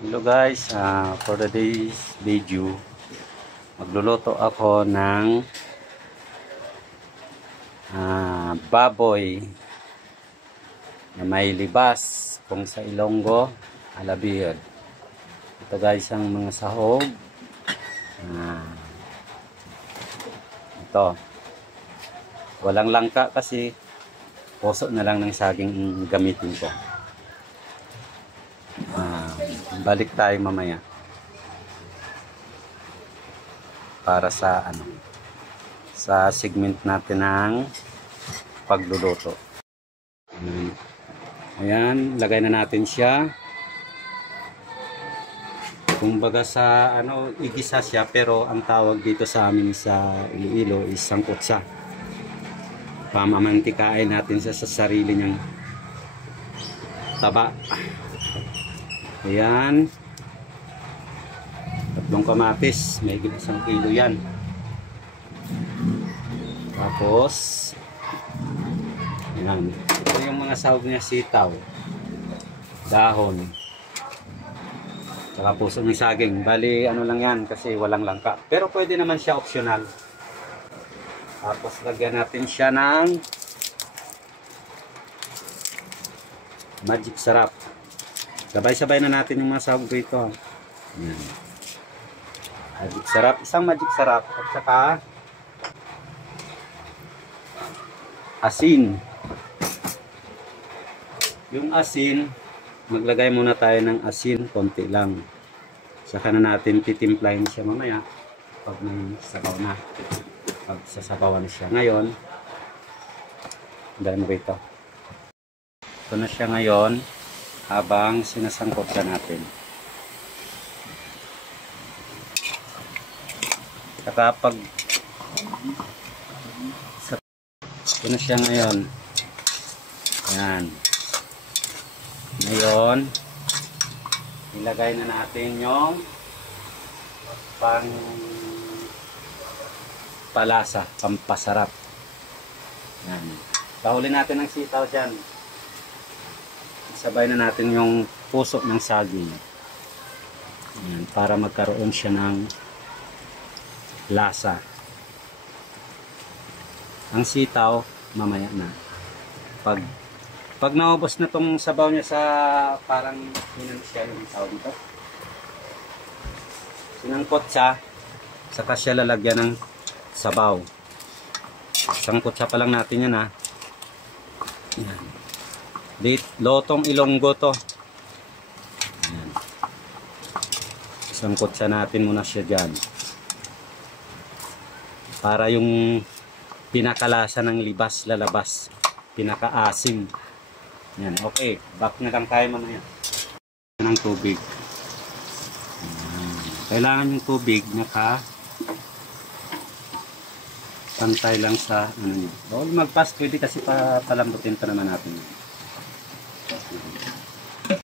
Hello guys, for today's video, magluluto ako ng baboy na may libas kung sa Ilonggo, Alabihod. Ito guys ang mga sahog. Ito. Walang langka kasi puso na lang ng saging gamitin ko. Balik tayo mamaya para sa sa segment natin ng pagluluto. Ayan, lagay na natin siya. Kumbaga sa igisa siya, pero ang tawag dito sa amin sa Iloilo is sangkutsa. Pamamantikain natin siya sa sarili niyang taba. Ayan. 3 kamatis. May 1 kilo yan. Tapos, ayan. Ito yung mga sahog niya, sitaw, dahon, saka puso ng saging. Bali, lang yan kasi walang langka. Pero pwede naman siya optional. Tapos, lagyan natin siya ng magic sarap. Sabay-sabay na natin yung mga sahog dito. Ayan. Magic sarap. Isang magic sarap. At saka asin. Yung asin, maglagay muna tayo ng asin. Konti lang. Saka na natin titimplahin siya mamaya. Pag may sabaw na. Pag sasabawan siya. Ngayon, dahil mo rito. Ito na siya ngayon. Habang sinasangkot na natin. Saka pag ito na siya ngayon. Ayan. Ngayon, ilagay na natin yung palasa, pampasarap. Ayan. Kahuli natin ang sitaw dyan. Sabay na natin yung puso ng saging. Ayan, para magkaroon siya ng lasa. Ang sitaw, mamaya na. Pag naubos na tong sabaw niya sa parang siya yung tawag dito. Sinangkot siya, saka siya lalagyan ng sabaw. Sangkot siya pa lang natin yan ha. Ayan. Lotong Ilonggo to. Ayan. Sangkot siya natin muna siya dyan. Para yung pinakalasa ng libas lalabas. Pinakaasim. Ayan. Okay. Back na lang tayo mamaya. Ng tubig. Ayan. Kailangan yung tubig pantay lang sa niya. Bawal magpas, pwede kasi palambutin pa naman natin.